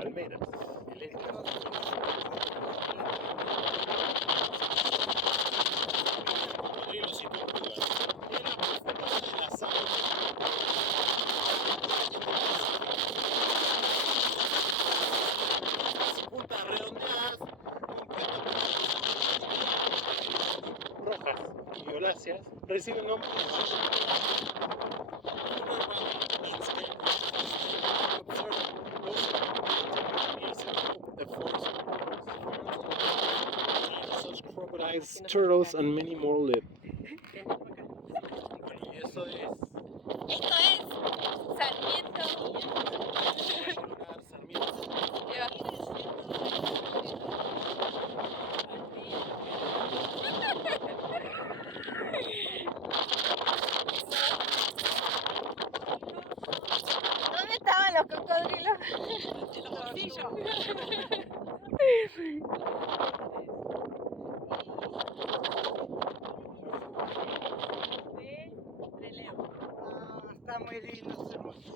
palmeras. Cocodrilos y tortugas. En la profundidad de las aguas. Las puntas redondeadas, rojas y violáceas, reciben nombre crocodiles, turtles, and many more live. Bueno, y eso es Esto es Sarmiento. ¿Dónde estaban los cocodrilos? En los bolsillos. Está muy lindo, hermoso.